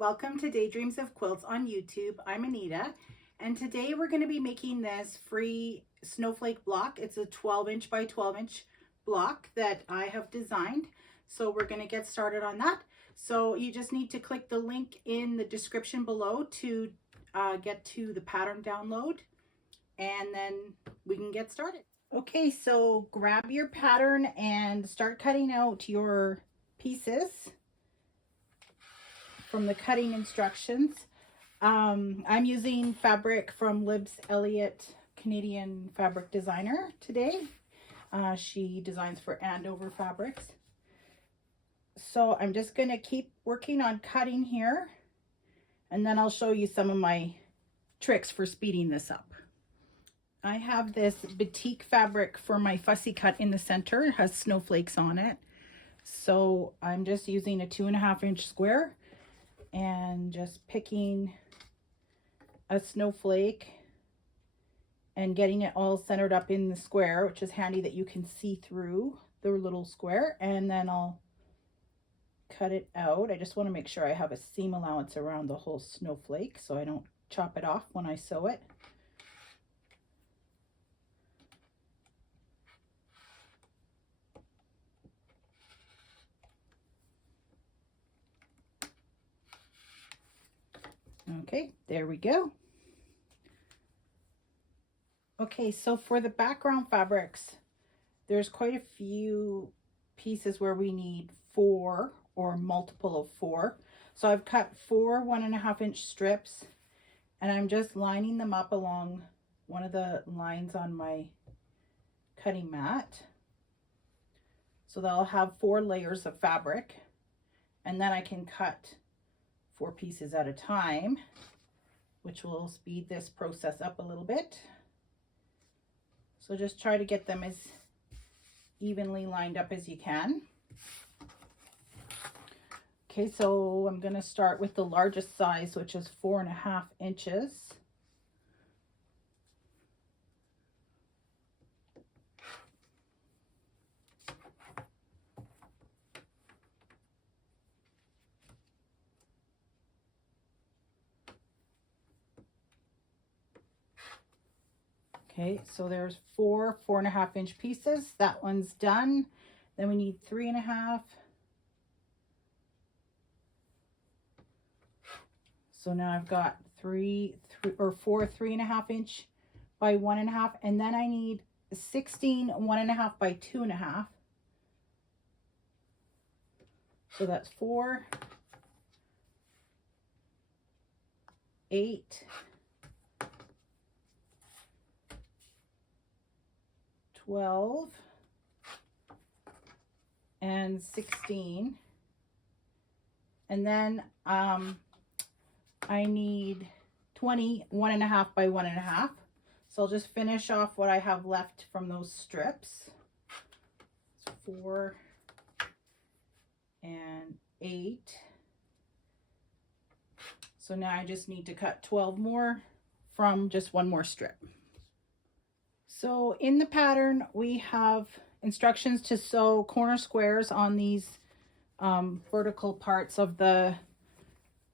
welcome to Daydreams of Quilts on YouTube. I'm Anita, and today we're going to be making this free snowflake block. It's a 12-inch by 12-inch block that I have designed. So we're going to get started on that. So you just need to click the link in the description below to get to the pattern download, and then we can get started. Okay, so grab your pattern and start cutting out your pieces from the cutting instructions. I'm using fabric from Libs Elliott, Canadian fabric designer today. She designs for Andover Fabrics. So I'm just going to keep working on cutting here, and then I'll show you some of my tricks for speeding this up. I have this batik fabric for my fussy cut in the center. It has snowflakes on it. So I'm just using a 2.5-inch square and just picking a snowflake and getting it all centered up in the square, which is handy that you can see through the little square, and then I'll cut it out. I just want to make sure I have a seam allowance around the whole snowflake so I don't chop it off when I sew it. Okay, there we go. Okay, so for the background fabrics, there's quite a few pieces where we need 4 or multiple of 4. So I've cut 4 1.5-inch strips, and I'm just lining them up along one of the lines on my cutting mat. So they'll have 4 layers of fabric, and then I can cut 4 pieces at a time, which will speed this process up a little bit. So just try to get them as evenly lined up as you can. Okay, so I'm going to start with the largest size, which is 4.5 inches. Okay, so there's 4 4.5-inch pieces. That one's done. Then we need 3.5. So now I've got 4 3.5-inch by 1.5, and then I need 16 1.5 by 2.5. So that's 4, 8, 12, and 16. And then I need 20 1.5 by 1.5. So I'll just finish off what I have left from those strips. It's 4 and 8. So now I just need to cut 12 more from just one more strip. So in the pattern, we have instructions to sew corner squares on these vertical parts of the,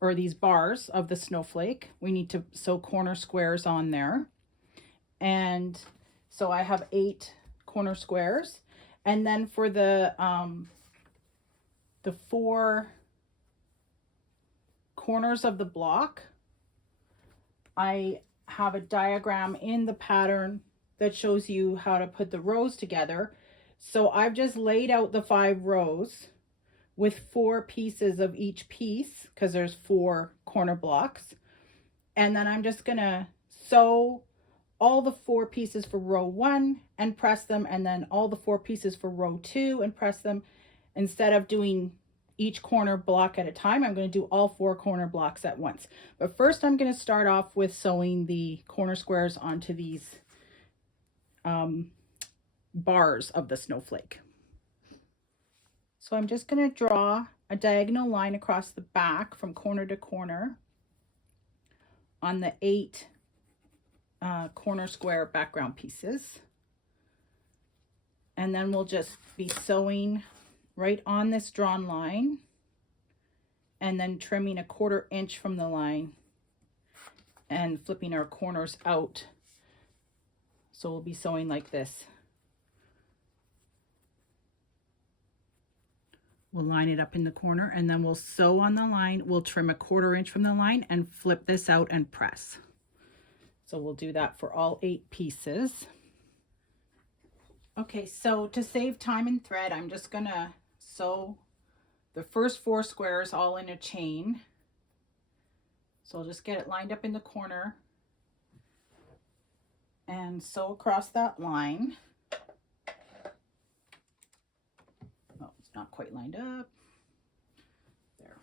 or these bars of the snowflake. We need to sew corner squares on there. And so I have 8 corner squares. And then for the 4 corners of the block, I have a diagram in the pattern that shows you how to put the rows together. So I've just laid out the 5 rows with 4 pieces of each piece, because there's 4 corner blocks. And then I'm just gonna sew all the 4 pieces for row 1 and press them, and then all the 4 pieces for row 2 and press them. Instead of doing each corner block at a time, I'm going to do all 4 corner blocks at once. But first I'm going to start off with sewing the corner squares onto these bars of the snowflake. So I'm just going to draw a diagonal line across the back from corner to corner on the 8 corner square background pieces. And then we'll just be sewing right on this drawn line and then trimming 1/4 inch from the line and flipping our corners out. So we'll be sewing like this. We'll line it up in the corner and then we'll sew on the line. We'll trim 1/4 inch from the line and flip this out and press. So we'll do that for all 8 pieces. Okay, so to save time and thread, I'm just gonna sew the first 4 squares all in a chain. So I'll just get it lined up in the corner and sew across that line. Oh, it's not quite lined up. There.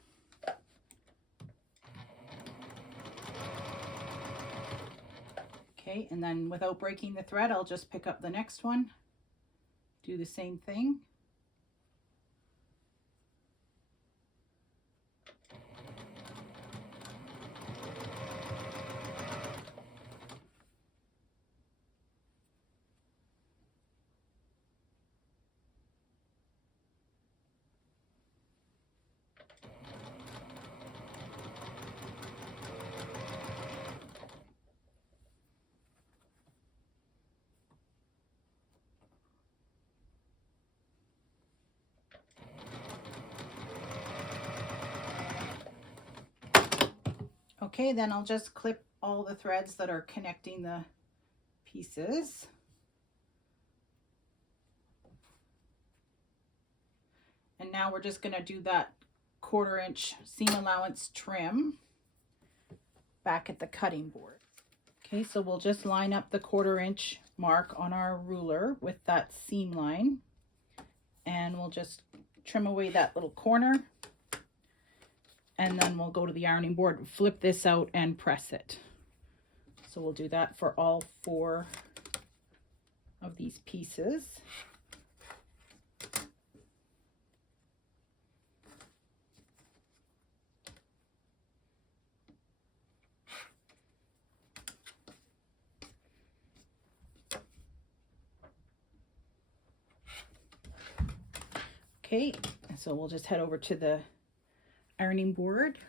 Okay, and then without breaking the thread, I'll just pick up the next one, do the same thing. Okay, then I'll just clip all the threads that are connecting the pieces. And now we're just going to do that 1/4 inch seam allowance trim back at the cutting board. Okay, so we'll just line up the 1/4 inch mark on our ruler with that seam line, and we'll just trim away that little corner. And then we'll go to the ironing board, flip this out and press it. So we'll do that for all 4 of these pieces. Okay, so we'll just head over to the ironing board.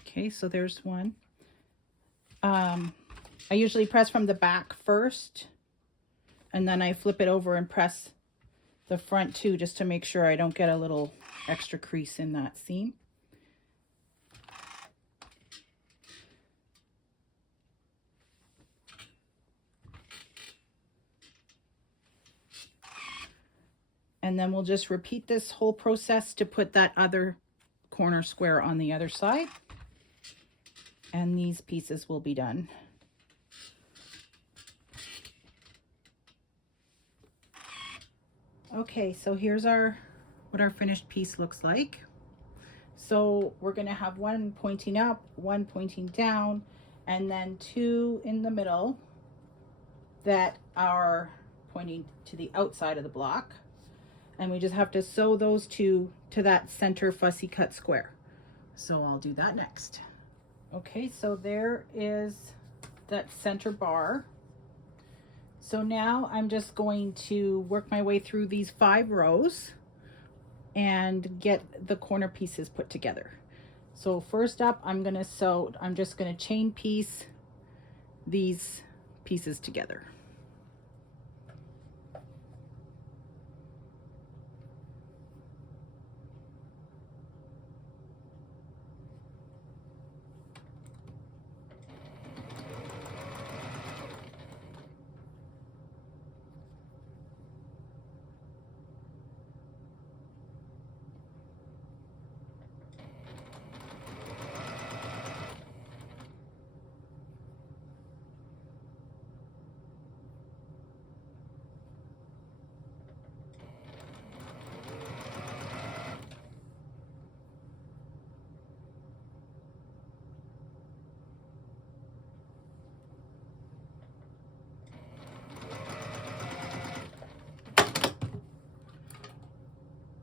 Okay, so there's one. I usually press from the back first, and then I flip it over and press the front too, just to make sure I don't get a little extra crease in that seam. And then we'll just repeat this whole process to put that other corner square on the other side. And these pieces will be done. Okay, so here's what our finished piece looks like. So we're going to have one pointing up, one pointing down, and then 2 in the middle that are pointing to the outside of the block. And we just have to sew those 2 to that center fussy cut square. So I'll do that next. Okay, so there is that center bar. So now I'm just going to work my way through these 5 rows and get the corner pieces put together. So first up, I'm just gonna chain piece these pieces together.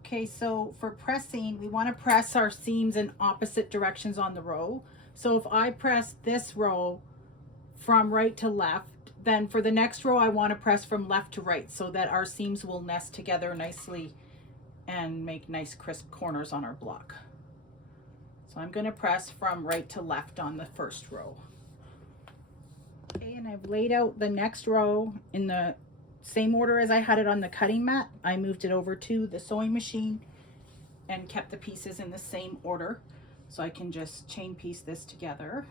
Okay, so for pressing, we want to press our seams in opposite directions on the row. So if I press this row from right to left. Then for the next row, I want to press from left to right so that our seams will nest together nicely and make nice crisp corners on our block. So I'm going to press from right to left on the first row. Okay, and I've laid out the next row in the same order as I had it on the cutting mat. I moved it over to the sewing machine and kept the pieces in the same order. So I can just chain piece this together.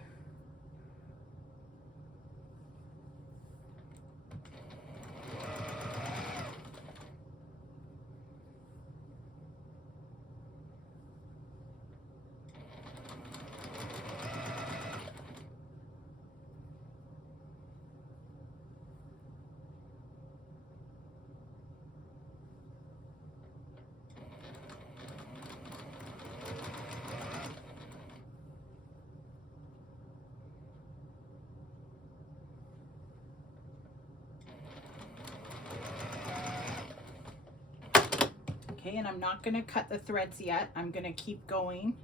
Okay, and I'm not going to cut the threads yet. I'm going to keep going,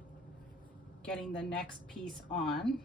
getting the next piece on.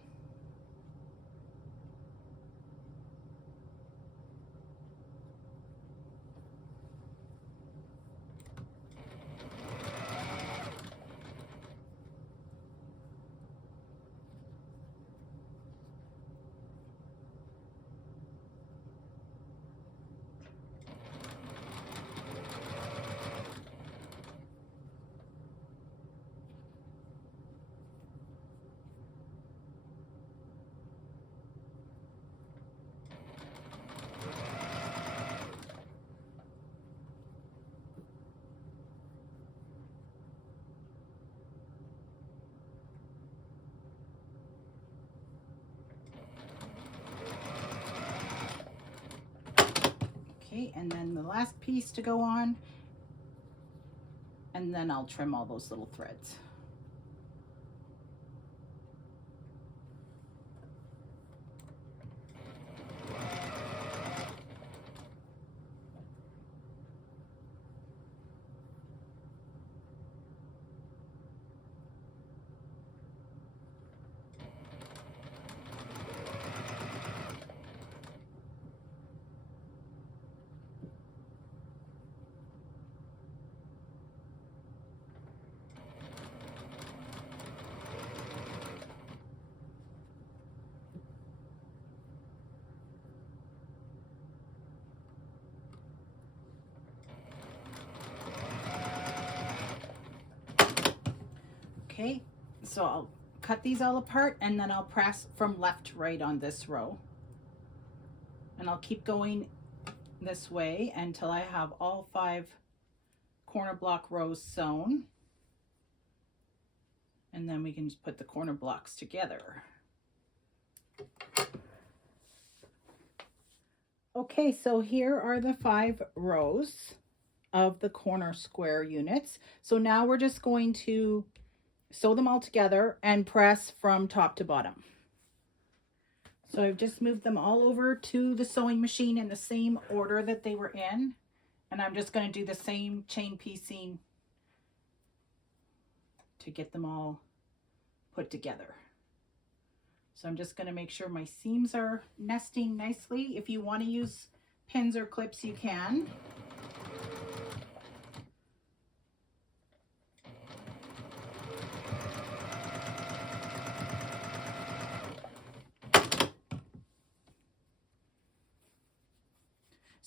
Okay, and then the last piece to go on, and then I'll trim all those little threads. Okay, so I'll cut these all apart and then I'll press from left to right on this row. And I'll keep going this way until I have all 5 corner block rows sewn. And then we can just put the corner blocks together. Okay, so here are the 5 rows of the corner square units. So now we're just going to sew them all together and press from top to bottom. So I've just moved them all over to the sewing machine in the same order that they were in. And I'm just going to do the same chain piecing to get them all put together. So I'm just going to make sure my seams are nesting nicely. If you want to use pins or clips, you can.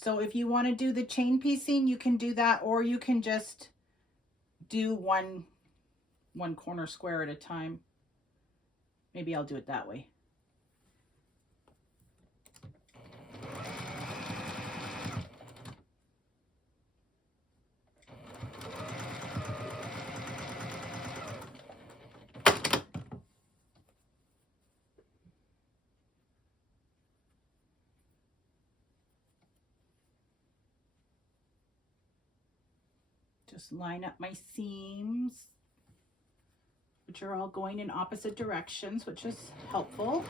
So if you want to do the chain piecing, you can do that, or you can just do one corner square at a time. Maybe I'll do it that way. Just line up my seams, which are all going in opposite directions, which is helpful.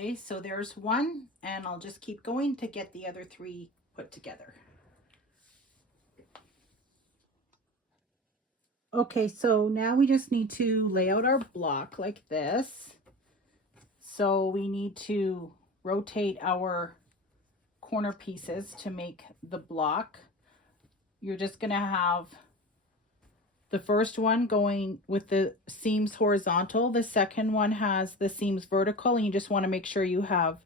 Okay, so there's one, and I'll just keep going to get the other 3 put together. Okay, so now we just need to lay out our block like this. So we need to rotate our corner pieces to make the block. You're just going to have the first one going with the seams horizontal. The second one has the seams vertical, and you just want to make sure you have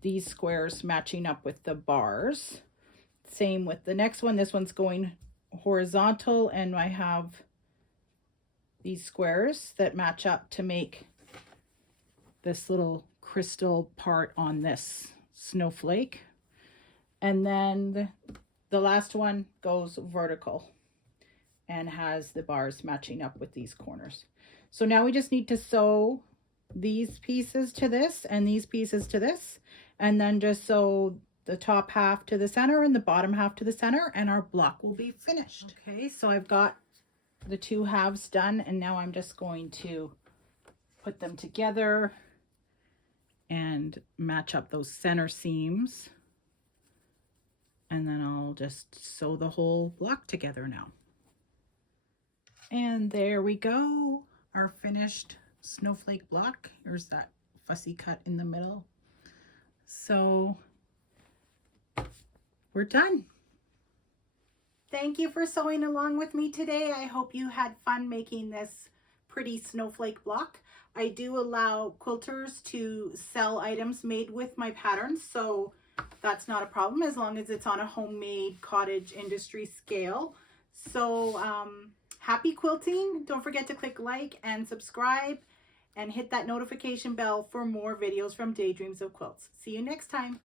these squares matching up with the bars. Same with the next one. This one's going horizontal, and I have these squares that match up to make this little crystal part on this snowflake. And then the last one goes vertical and has the bars matching up with these corners. So now we just need to sew these pieces to this and these pieces to this, and then just sew the top half to the center and the bottom half to the center, and our block will be finished. Okay, so I've got the 2 halves done, and now I'm just going to put them together and match up those center seams, and then I'll just sew the whole block together now. And there we go, our finished snowflake block. Here's that fussy cut in the middle. So we're done. Thank you for sewing along with me today. I hope you had fun making this pretty snowflake block. I do allow quilters to sell items made with my patterns, so that's not a problem as long as it's on a homemade cottage industry scale. So happy quilting. Don't forget to click like and subscribe and hit that notification bell for more videos from Daydreams of Quilts. See you next time.